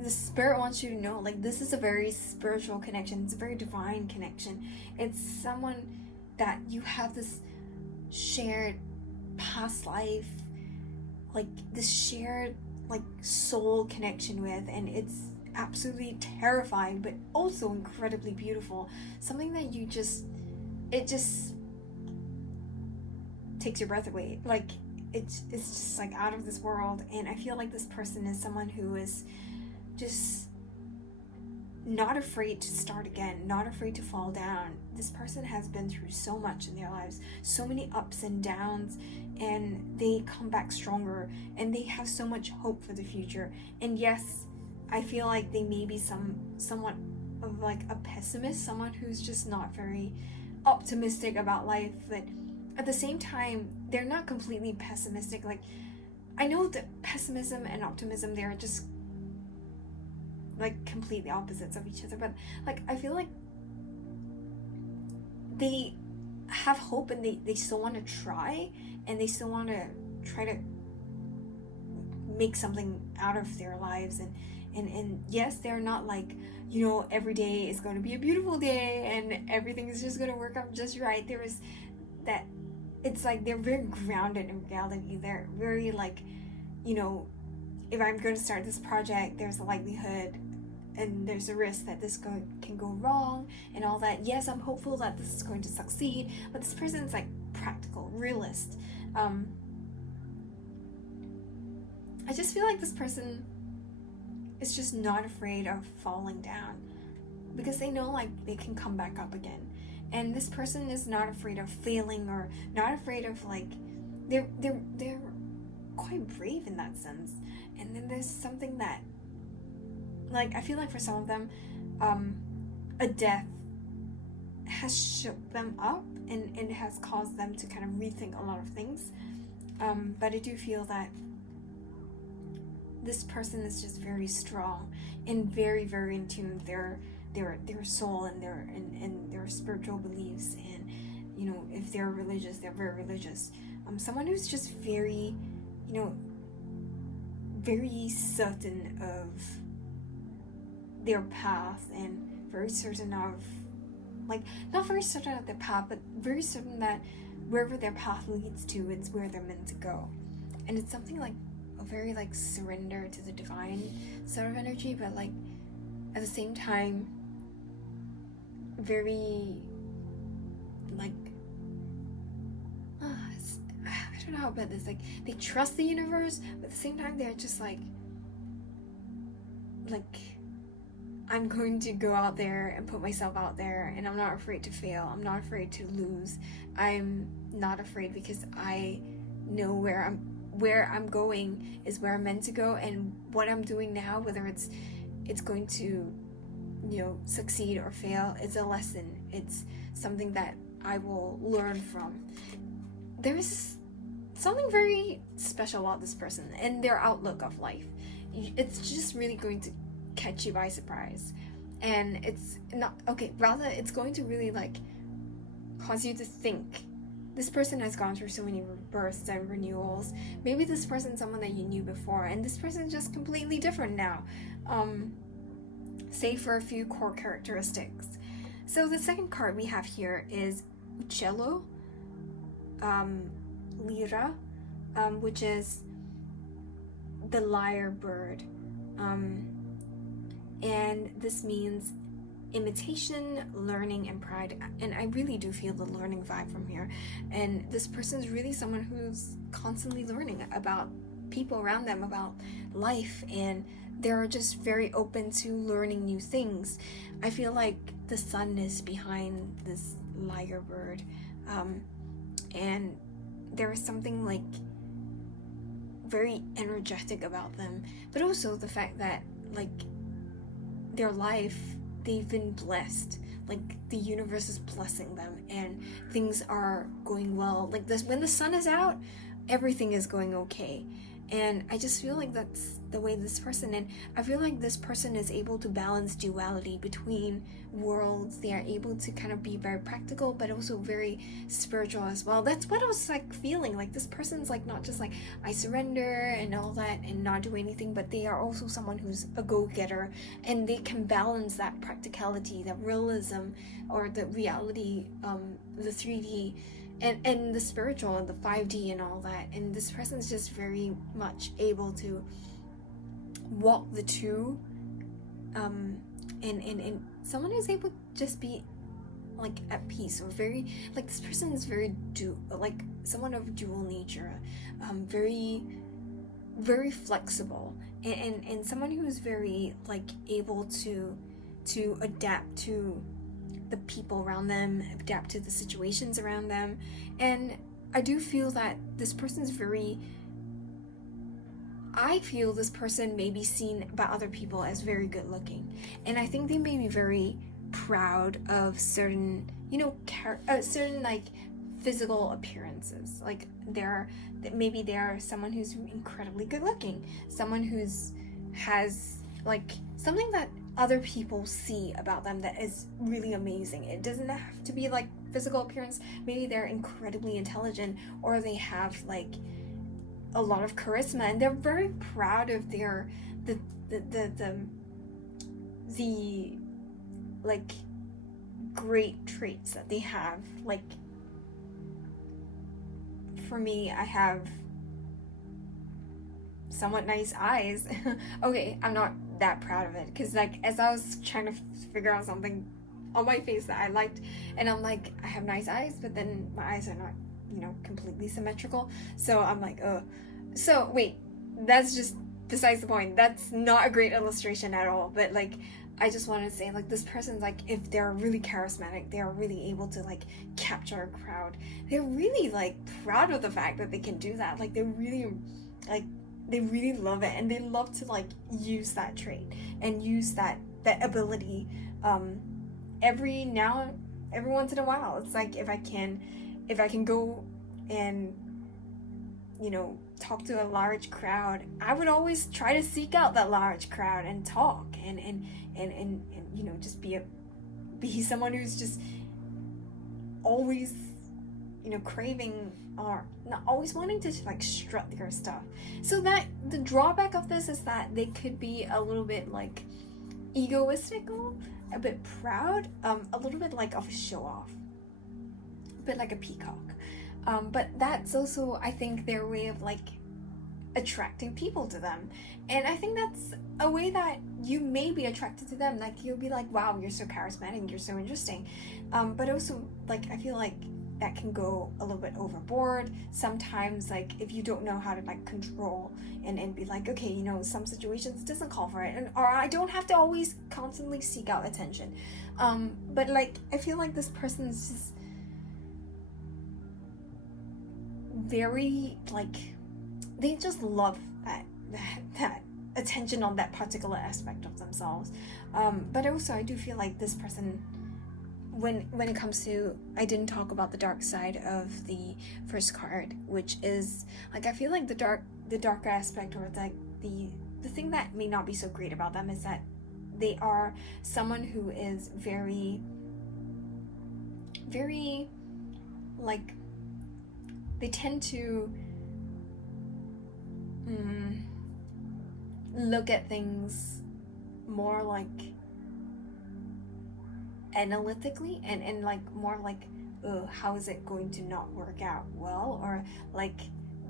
spirit wants you to know. Like this is a very spiritual connection. It's a very divine connection. It's someone that you have this shared past life, like this shared like soul connection with, and it's absolutely terrifying but also incredibly beautiful. Something that you just, it just takes your breath away. Like it's just like out of this world. And I feel like this person is someone who is just not afraid to start again, not afraid to fall down. This person has been through so much in their lives, so many ups and downs, and they come back stronger, and they have so much hope for the future. And yes, I feel like they may be somewhat of like a pessimist, someone who's just not very optimistic about life, but at the same time, they're not completely pessimistic. Like, I know that pessimism and optimism, they're just like completely opposites of each other, but like I feel like they have hope, and they still want to try, and they still want to try to make something out of their lives. And yes, they're not like, you know, every day is going to be a beautiful day and everything is just going to work out just right. There is that, it's like they're very grounded in reality. They're very like, you know, if I'm going to start this project, there's a likelihood and there's a risk that this can go wrong and all that. Yes, I'm hopeful that this is going to succeed, but this person's like practical, realist. I just feel like this person is just not afraid of falling down, because they know like they can come back up again. And this person is not afraid of failing, or not afraid of like, they're quite brave in that sense. And then there's something that, like, I feel like for some of them, a death has shook them up and has caused them to kind of rethink a lot of things. But I do feel that this person is just very strong and very, very in tune with their soul and their spiritual beliefs. And, you know, if they're religious, they're very religious. Someone who's just very, you know, very certain of their path, and very certain of, like, not very certain of their path, but very certain that wherever their path leads to, it's where they're meant to go. And it's something like a very like surrender to the divine sort of energy, but like at the same time very like I don't know how about this, like they trust the universe, but at the same time they're just like I'm going to go out there and put myself out there, and I'm not afraid to fail, I'm not afraid to lose, I'm not afraid because I know where I'm going is where I'm meant to go, and what I'm doing now, whether it's going to, you know, succeed or fail, it's a lesson. It's something that I will learn from. There's something very special about this person and their outlook of life. It's just really going to catch you by surprise, and it's not okay. Rather, it's going to really like cause you to think. This person has gone through so many rebirths and renewals. Maybe this person's someone that you knew before, and this person's just completely different now. Save for a few core characteristics. So the second card we have here is Uccello, Lira, which is the lyre bird. And this means imitation, learning, and pride. And I really do feel the learning vibe from here. And this person is really someone who's constantly learning about people around them, about life, and they're just very open to learning new things. I feel like the sun is behind this lyre bird, and there is something like very energetic about them, but also the fact that like their life, they've been blessed, like the universe is blessing them and things are going well. Like this, when the sun is out, everything is going okay. And I just feel like that's the way this person, and I feel like this person is able to balance duality between worlds. They are able to kind of be very practical but also very spiritual as well. That's what I was like feeling, like this person's like not just like I surrender and all that and not do anything, but they are also someone who's a go-getter, and they can balance that practicality, that realism, or the reality, the 3D and the spiritual and the 5D and all that. And this person's just very much able to walk the two, and someone who's able to just be like at peace, or very like this person is very like someone of dual nature, very very flexible, and someone who is very like able to adapt to the people around them, adapt to the situations around them. And I do feel that this person's very, I feel this person may be seen by other people as very good looking, and I think they may be very proud of certain, certain like physical appearances. Like maybe they're someone who's incredibly good looking, someone who's has like something that other people see about them that is really amazing. It doesn't have to be like physical appearance. Maybe they're incredibly intelligent, or they have like a lot of charisma, and they're very proud of their the like great traits that they have. Like for me, I have somewhat nice eyes. Okay, I'm not that proud of it, because like as I was trying to figure out something on my face that I liked, and I'm like, I have nice eyes, but then my eyes are not, completely symmetrical. So I'm like, so wait, that's just besides the point. That's not a great illustration at all. But like, I just wanted to say, like, this person's like, if they're really charismatic, they are really able to like capture a crowd. They're really like proud of the fact that they can do that. Like, they're really like, they really love it, and they love to like use that trait and use that ability every once in a while. It's like if I can go and talk to a large crowd, I would always try to seek out that large crowd and talk and just be someone who's just always craving, or not always wanting to like strut their stuff. So that the drawback of this is that they could be a little bit like egoistical, a bit proud, a little bit like of a show off, a bit like a peacock. But that's also, I think, their way of like attracting people to them. And I think that's a way that you may be attracted to them. Like, you'll be like, wow, you're so charismatic, you're so interesting. But also, like, I feel like that can go a little bit overboard sometimes, like if you don't know how to like control and be like, okay, some situations doesn't call for it, or I don't have to always constantly seek out attention. But like, I feel like this person is just very like, they just love that attention on that particular aspect of themselves. But also, I do feel like this person, when it comes to, I didn't talk about the dark side of the first card, which is like, I feel like the darker aspect, or like the thing that may not be so great about them, is that they are someone who is very very like, they tend to look at things more like analytically and like more like, how is it going to not work out well, or like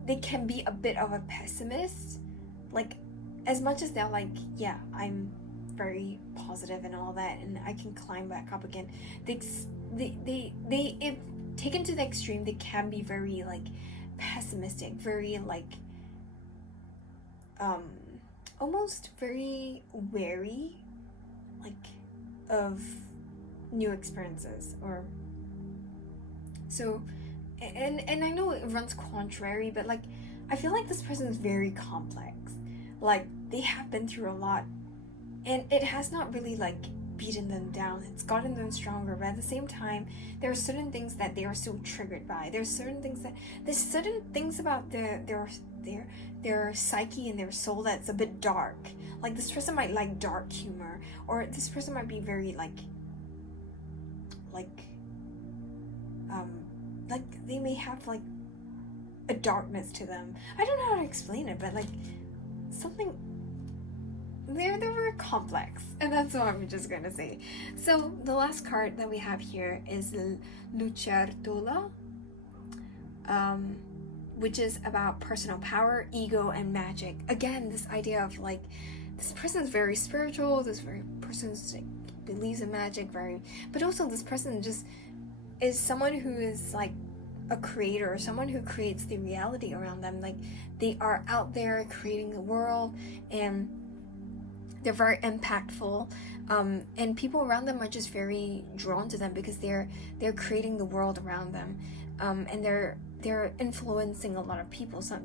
they can be a bit of a pessimist, like as much as they're like, yeah, I'm very positive and all that and I can climb back up again, they if taken to the extreme, they can be very like pessimistic, very like almost very wary, like of new experiences. Or so, and I know it runs contrary, but like I feel like this person is very complex, like they have been through a lot and it has not really like beaten them down, it's gotten them stronger, but at the same time there are certain things that they are still triggered by. There's certain things about their psyche and their soul that's a bit dark. Like this person might like dark humor, or this person might be very like they may have like a darkness to them. I don't know how to explain it, but like something, they're very complex, and that's what I'm just gonna say. So the last card that we have here is Lucertola, which is about personal power, ego, and magic. Again, this idea of like this person's very spiritual, this very person's like believes in magic, but also this person just is someone who is like a creator, someone who creates the reality around them. Like they are out there creating the world, and they're very impactful, and people around them are just very drawn to them because they're creating the world around them, and they're influencing a lot of people. Some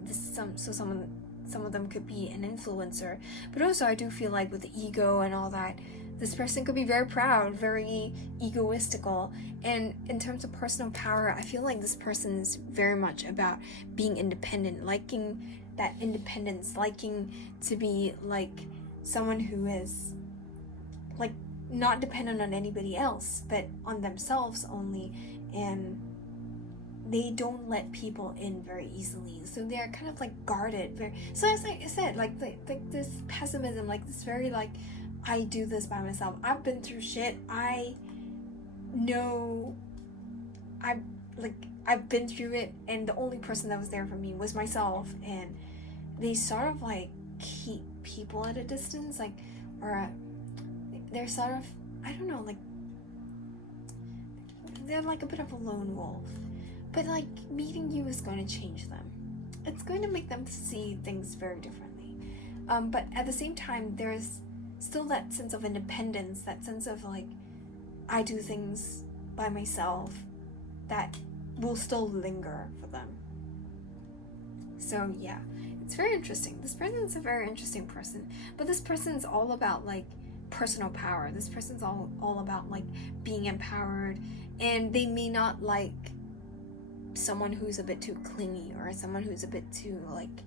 of them could be an influencer, but also I do feel like with the ego and all that, this person could be very proud, very egoistical. And in terms of personal power, I feel like this person is very much about being independent, liking that independence, liking to be like someone who is like not dependent on anybody else, but on themselves only, and they don't let people in very easily. So they're kind of like guarded. So as I said, like this pessimism, like this very like, I do this by myself. I've been through shit. I know I've been through it, and the only person that was there for me was myself. And they sort of like keep people at a distance, like, or they're sort of, I don't know, like they're like a bit of a lone wolf. But like meeting you is going to change them. It's going to make them see things very differently. But at the same time, there's still that sense of independence, that sense of like, I do things by myself, that will still linger for them. So yeah, it's very interesting. This person is a very interesting person, but this person's all about like personal power. This person's all about like being empowered, and they may not like someone who's a bit too clingy, or someone who's a bit too like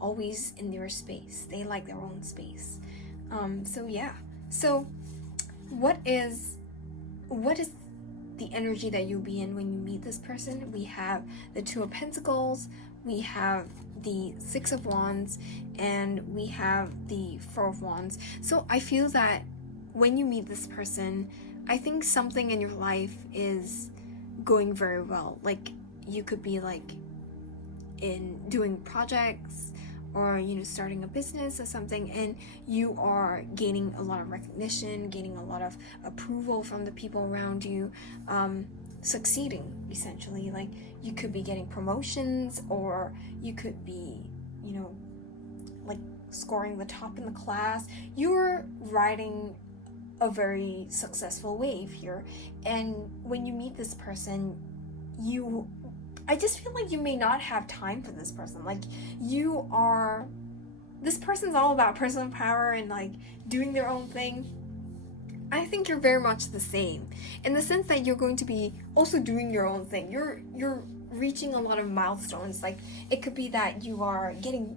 always in their space. They like their own space. So yeah. So what is the energy that you'll be in when you meet this person? We have the Two of Pentacles, we have the Six of Wands, and we have the Four of Wands. So I feel that when you meet this person, I think something in your life is going very well. Like you could be like in doing projects, or starting a business or something, and you are gaining a lot of recognition, gaining a lot of approval from the people around you, succeeding essentially. Like you could be getting promotions, or you could be like scoring the top in the class. You're riding a very successful wave here, and when you meet this person, I just feel like you may not have time for this person. Like this person's all about personal power and like doing their own thing. I think you're very much the same, in the sense that you're going to be also doing your own thing. You're reaching a lot of milestones. Like it could be that you are getting,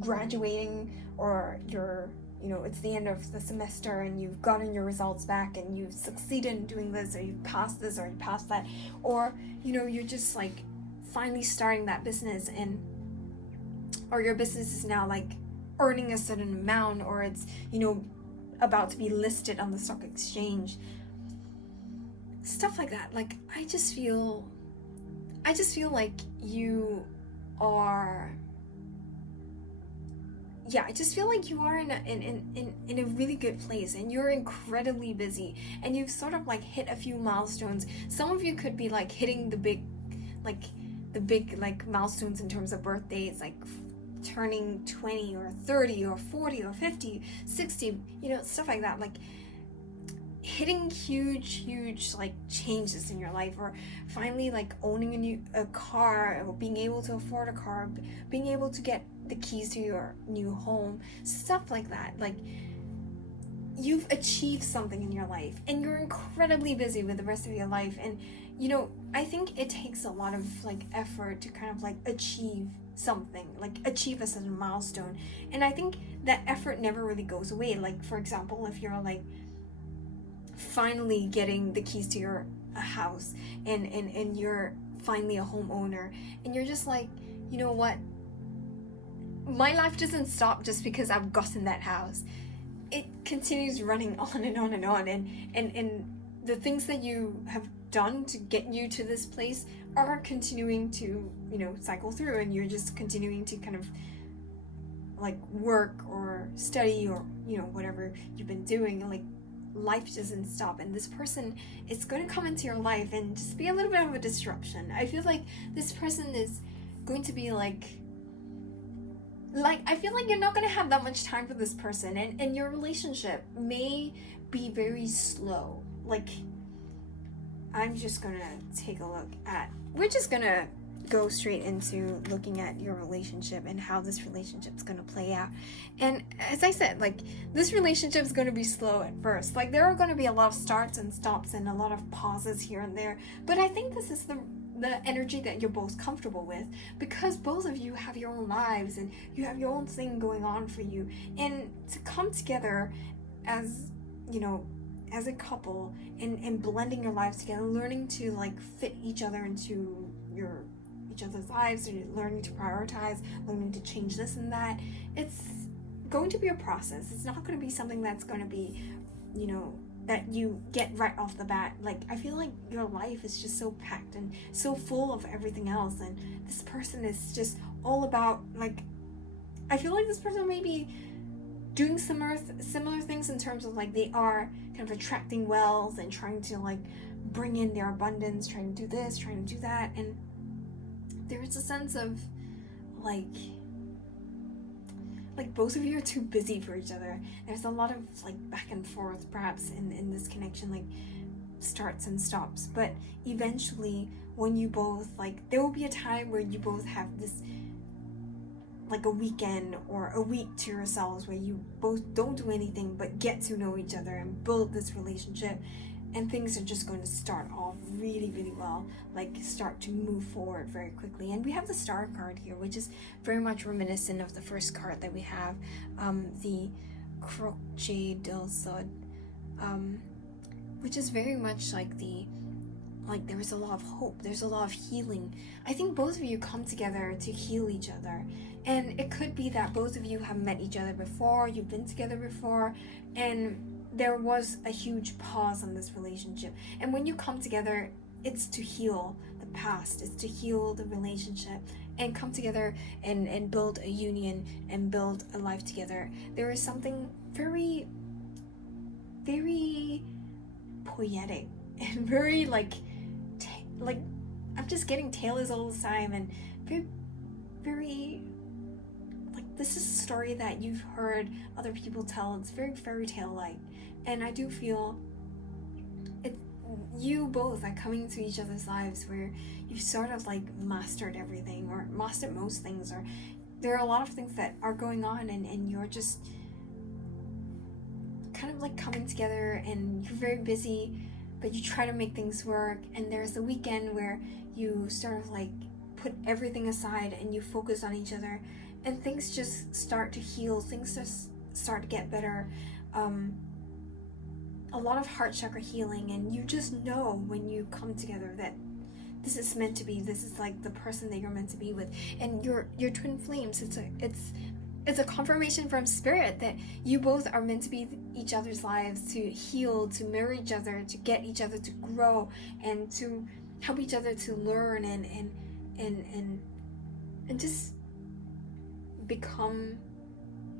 graduating, or you're it's the end of the semester and you've gotten your results back and you've succeeded in doing this, or you've passed this, or you passed that, or you're just like finally starting that business, or your business is now like earning a certain amount, or it's about to be listed on the stock exchange. Stuff like that. Like, I just feel like you are, yeah, I just feel like you are in a really good place, and you're incredibly busy, and you've sort of like hit a few milestones. Some of you could be like hitting the big milestones in terms of birthdays, like turning 20 or 30 or 40 or 50, 60, stuff like that. Like, hitting huge like changes in your life, or finally like owning a car, or being able to afford a car, being able to get the keys to your new home, stuff like that. Like, you've achieved something in your life, and you're incredibly busy with the rest of your life. And I think it takes a lot of like effort to kind of like achieve something, like achieve a certain milestone. And I think that effort never really goes away. Like, for example, if you're like finally getting the keys to your house, and you're finally a homeowner, and you're just like, you know what, my life doesn't stop just because I've gotten that house. It continues running on and on and on, and the things that you have done to get you to this place are continuing to cycle through, and you're just continuing to kind of like work or study, or whatever you've been doing. Like, life doesn't stop, and this person is going to come into your life and just be a little bit of a disruption. I feel like this person is going to be like I feel like you're not going to have that much time for this person, and your relationship may be very slow. Like, I'm just going to take a look at, we're just going to go straight into looking at your relationship and how this relationship is going to play out. And as I said, like, this relationship is going to be slow at first. Like, there are going to be a lot of starts and stops and a lot of pauses here and there, but I think this is the energy that you're both comfortable with, because both of you have your own lives and you have your own thing going on for you. And to come together as as a couple, and blending your lives together, learning to like fit each other into each other's lives, and learning to prioritize, learning to change this and that, it's going to be a process. It's not going to be something that's going to be that you get right off the bat. Like, I feel like your life is just so packed and so full of everything else, and this person is just all about, like, I feel like this person may be doing similar things in terms of like they are kind of attracting wealth and trying to like bring in their abundance, trying to do this, trying to do that. And there's a sense of like both of you are too busy for each other. There's a lot of like back and forth perhaps in this connection, like starts and stops. But eventually, when you both like, there will be a time where you both have this like a weekend or a week to yourselves where you both don't do anything but get to know each other and build this relationship, and things are just going to start off really, really well, like start to move forward very quickly. And we have the Star card here, which is very much reminiscent of the first card that we have, the Orocolo del Tempo-di-Sogno, which is very much like there is a lot of hope, there's a lot of healing. I think both of you come together to heal each other, and it could be that both of you have met each other before, you've been together before, and there was a huge pause on this relationship. And when you come together, it's to heal the past, it's to heal the relationship, and come together and build a union and build a life together. There is something very, very poetic and very like I'm just getting tailors all the time, and very, very like, this is a story that you've heard other people tell. It's very fairy tale like, and I do feel it, you both are coming to each other's lives where you've sort of like mastered everything, or mastered most things, or there are a lot of things that are going on, and you're just kind of like coming together, and you're very busy, but you try to make things work. And there's the weekend where you sort of like put everything aside and you focus on each other, and things just start to heal, things just start to get better. A lot of heart chakra healing, and you just know when you come together that this is meant to be, this is like the person that you're meant to be with. And your twin flames, it's it's a confirmation from spirit that you both are meant to be each other's lives, to heal, to mirror each other, to get each other to grow, and to help each other to learn and just become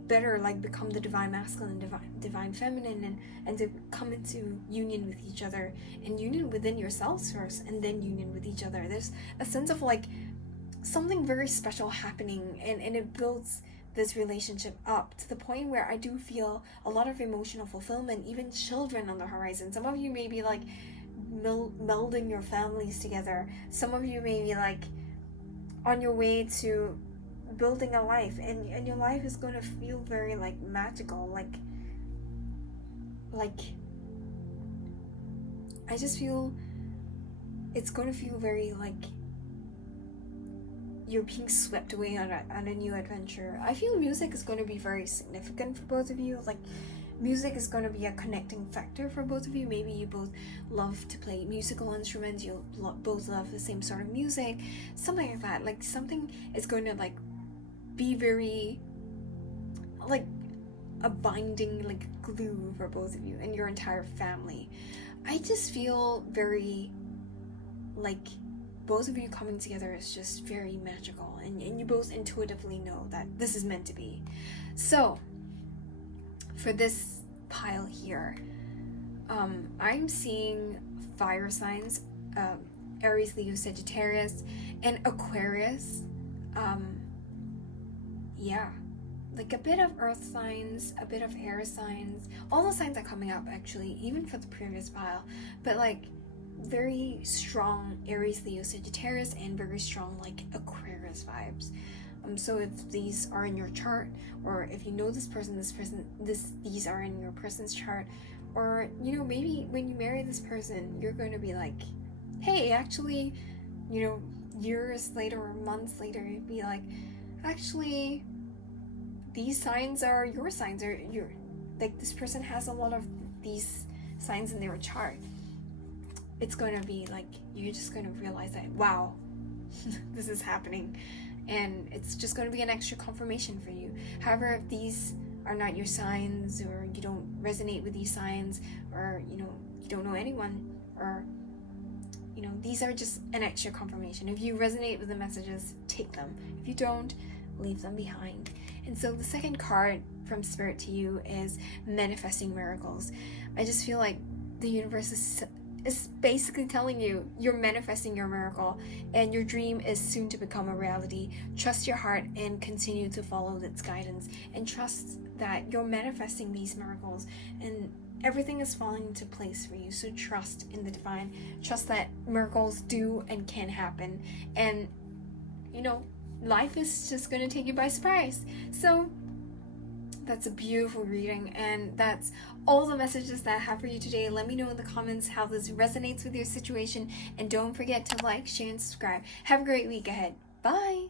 better, like become the divine masculine, divine feminine, and to come into union with each other, and union within yourselves first, and then union with each other. There's a sense of like something very special happening, and it builds this relationship up to the point where I do feel a lot of emotional fulfillment, even children on the horizon. Some of you may be like melding your families together. Some of you may be like on your way to building a life, and your life is going to feel very like magical, like I just feel it's going to feel very like you're being swept away on a new adventure. I feel music is going to be very significant for both of you. Like music is going to be a connecting factor for both of you. Maybe you both love to play musical instruments, you both love the same sort of music, something like that. Like something is going to like be very like a binding like glue for both of you and your entire family. I just feel very like both of you coming together is just very magical, and you both intuitively know that this is meant to be. So for this pile here, I'm seeing fire signs, Aries, Leo, Sagittarius, and Aquarius. Yeah, like a bit of earth signs, a bit of air signs. All the signs are coming up actually, even for the previous pile, but like very strong Aries, Leo, Sagittarius, and very strong like Aquarius vibes. So if these are in your chart, or if you know this person, these are in your person's chart, or you know, maybe when you marry this person, you're going to be like, hey, actually, you know, years later or months later, you'd be like, actually, these signs are your signs, or you're like, this person has a lot of these signs in their chart. It's going to be like, you're just going to realize that, wow, this is happening, and it's just going to be an extra confirmation for you. However, if these are not your signs, or you don't resonate with these signs, or you know, you don't know anyone, or you know, these are just an extra confirmation. If you resonate with the messages, take them. If you don't, leave them behind. And so the second card from Spirit to you is manifesting miracles. I just feel like the universe is basically telling you you're manifesting your miracle, and your dream is soon to become a reality. Trust your heart and continue to follow its guidance, and trust that you're manifesting these miracles, and everything is falling into place for you. So trust in the divine, trust that miracles do and can happen, and you know, life is just going to take you by surprise. So that's a beautiful reading, and that's all the messages that I have for you today. Let me know in the comments how this resonates with your situation, and don't forget to like, share, and subscribe. Have a great week ahead. Bye!